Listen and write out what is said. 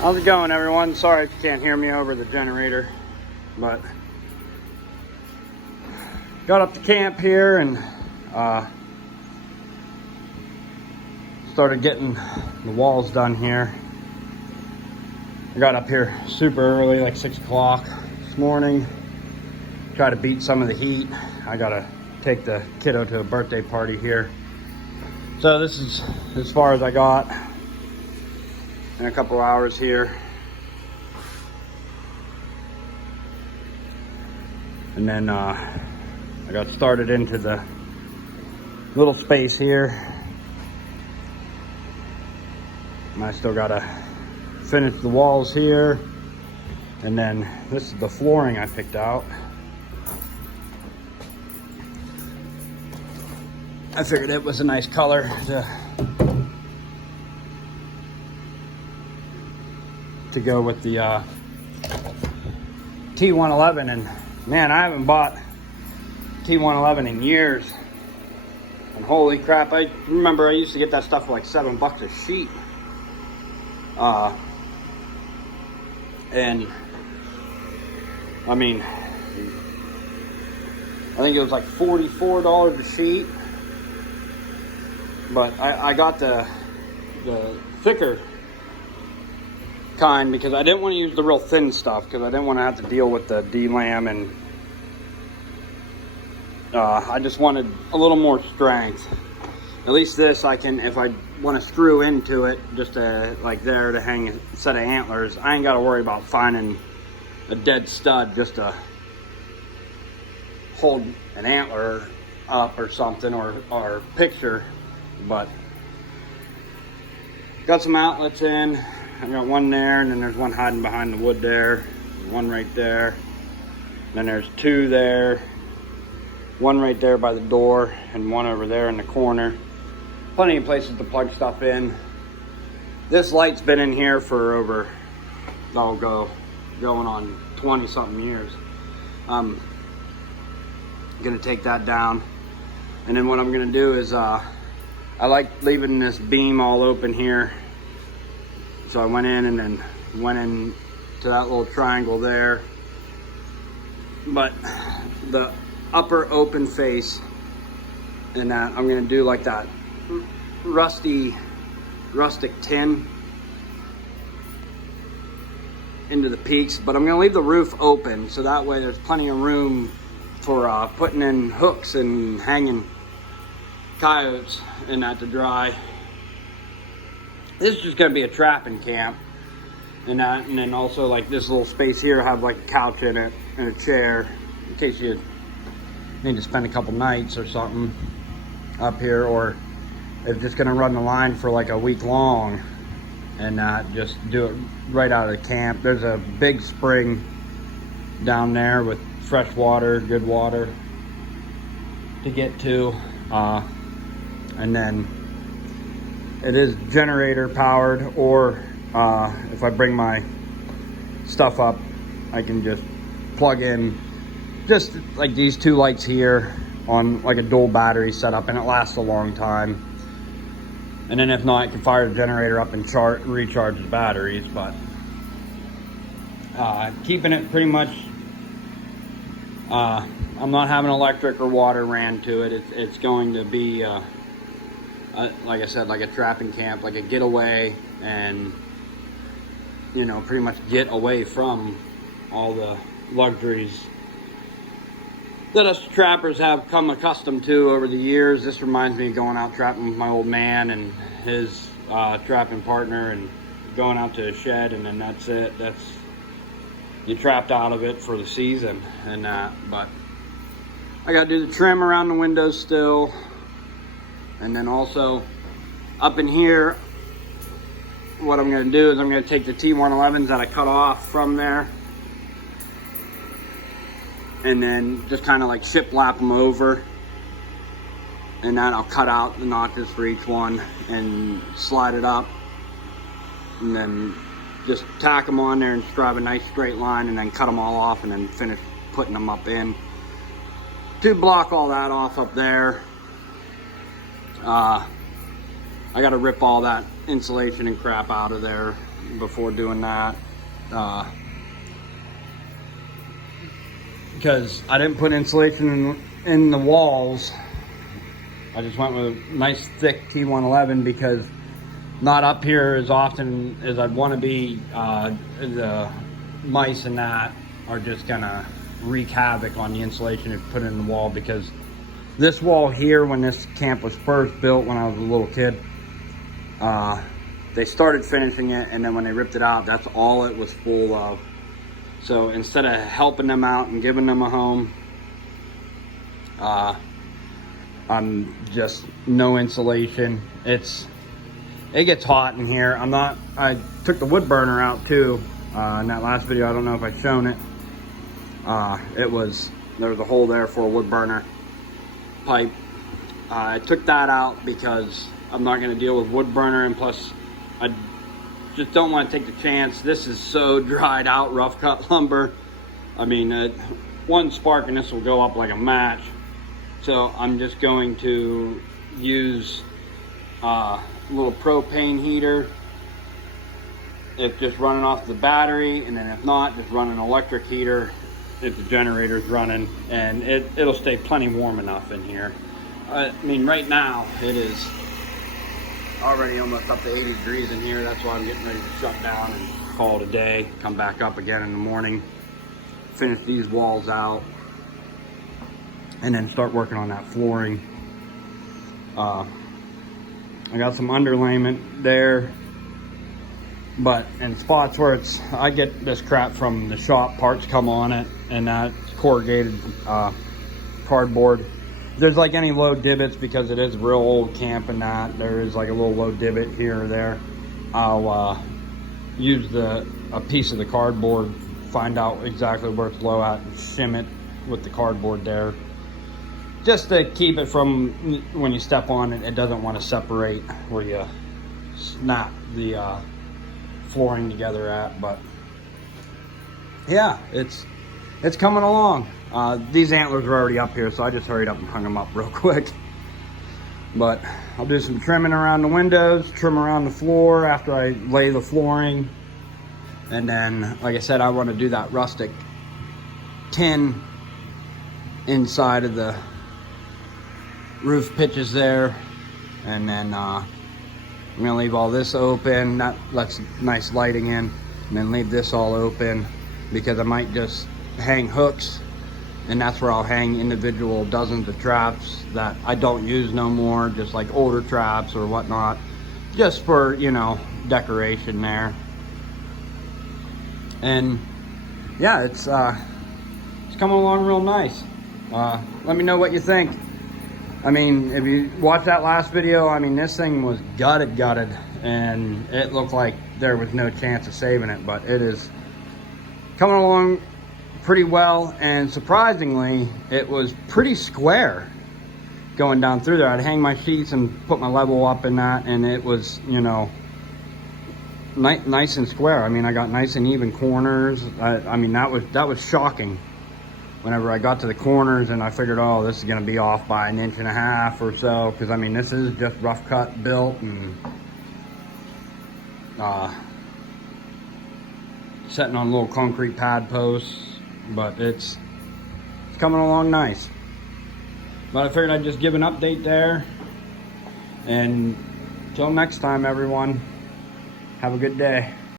How's it going, everyone? Sorry if you can't hear me over the generator, but got up to camp here and started getting the walls done here. I got up here super early, like 6 o'clock this morning. Try to beat some of the heat. I gotta take the kiddo to a birthday party here. So this is as far as I got in a couple hours here. And then I got started into the little space here. And I still gotta finish the walls here. And then this is the flooring I picked out. I figured it was a nice color to go with the T111, and man, I haven't bought T111 in years, and holy crap, I remember I used to get that stuff for like $7 a sheet, and I mean, I think it was like $44 a sheet, but I got the thicker kind because I didn't want to use the real thin stuff because I didn't want to have to deal with the D-lam, and I just wanted a little more strength. At least this I can, if I want to screw into it just to, like there to hang a set of antlers, I ain't got to worry about finding a dead stud just to hold an antler up or something, or picture. But got some outlets in. I got one there, and then there's one hiding behind the wood there, one right there, then there's two there, one right there by the door, and one over there in the corner. Plenty of places to plug stuff in. This light's been in here for over, going on 20 something years. I'm gonna take that down, and then what I'm gonna do is I like leaving this beam all open here. So I went in and then went in to that little triangle there. But the upper open face and that, I'm gonna do like that rustic tin into the peaks, but I'm gonna leave the roof open so that way there's plenty of room for putting in hooks and hanging coyotes and that to dry. This is just gonna be a trapping camp, and then also like this little space here, have like a couch in it and a chair in case you need to spend a couple nights or something up here, or if just gonna run the line for like a week long and just do it right out of the camp. There's a big spring down there with fresh water, good water to get to, and then it is generator powered, or if I bring my stuff up, I can just plug in just like these two lights here on like a dual battery setup, and it lasts a long time. And then if not, I can fire the generator up and recharge the batteries. But keeping it pretty much, I'm not having electric or water ran to it. It's going to be like I said, like a trapping camp, like a getaway, and you know, pretty much get away from all the luxuries that us trappers have come accustomed to over the years. This reminds me of going out trapping with my old man and his trapping partner, and going out to a shed, and then that's it. You trapped out of it for the season, and but I gotta do the trim around the windows still. And then also up in here, what I'm gonna do is I'm gonna take the T111s that I cut off from there, and then just kind of like shiplap them over, and then I'll cut out the notches for each one and slide it up, and then just tack them on there and drive a nice straight line, and then cut them all off, and then finish putting them up in to block all that off up there. I got to rip all that insulation and crap out of there before doing that. Because I didn't put insulation in the walls. I just went with a nice thick T111 because not up here as often as I'd want to be. The mice and that are just gonna wreak havoc on the insulation if put in the wall, because this wall here, when this camp was first built when I was a little kid, they started finishing it, and then when they ripped it out, that's all it was full of. So instead of helping them out and giving them a home, I'm just no insulation. It gets hot in here. I took the wood burner out too. In that last video, I don't know if I've shown it. There was a hole there for a wood burner pipe. I took that out because I'm not going to deal with wood burner, and plus I just don't want to take the chance. This is so dried out rough cut lumber. I mean, one spark and this will go up like a match. So I'm just going to use a little propane heater, if just running off the battery, and then if not, just run an electric heater if the generator's running, and it'll stay plenty warm enough in here. I mean, right now it is already almost up to 80 degrees in here. That's why I'm getting ready to shut down and call it a day, come back up again in the morning, finish these walls out, and then start working on that flooring. I got some underlayment there, but in spots where I get this crap from the shop, parts come on it, and that's corrugated cardboard. There's like any low divots, because it is a real old camp and that, there is like a little low divot here or there. I'll use a piece of the cardboard, find out exactly where it's low at, and shim it with the cardboard there, just to keep it from, when you step on it, it doesn't want to separate where you snap the flooring together at. But yeah, it's coming along. These antlers are already up here, so I just hurried up and hung them up real quick. But I'll do some trimming around the windows, trim around the floor after I lay the flooring. And then, like I said, I want to do that rustic tin inside of the roof pitches there. And then I'm gonna leave all this open. That lets nice lighting in. And then leave this all open, because I might just hang hooks, and that's where I'll hang individual dozens of traps that I don't use no more, just like older traps or whatnot, just for, you know, decoration there. And yeah, it's coming along real nice. Let me know what you think. I mean, if you watched that last video, I mean, this thing was gutted, and it looked like there was no chance of saving it, but it is coming along pretty well. And surprisingly, it was pretty square going down through there. I'd hang my sheets and put my level up in that, and it was, you know, nice and square. I mean, I got nice and even corners. I mean, that was shocking whenever I got to the corners, and I figured, oh, this is going to be off by 1.5 inches or so, because I mean, this is just rough cut built and setting on little concrete pad posts, but it's coming along nice. But I figured I'd just give an update there, and till next time, everyone, have a good day.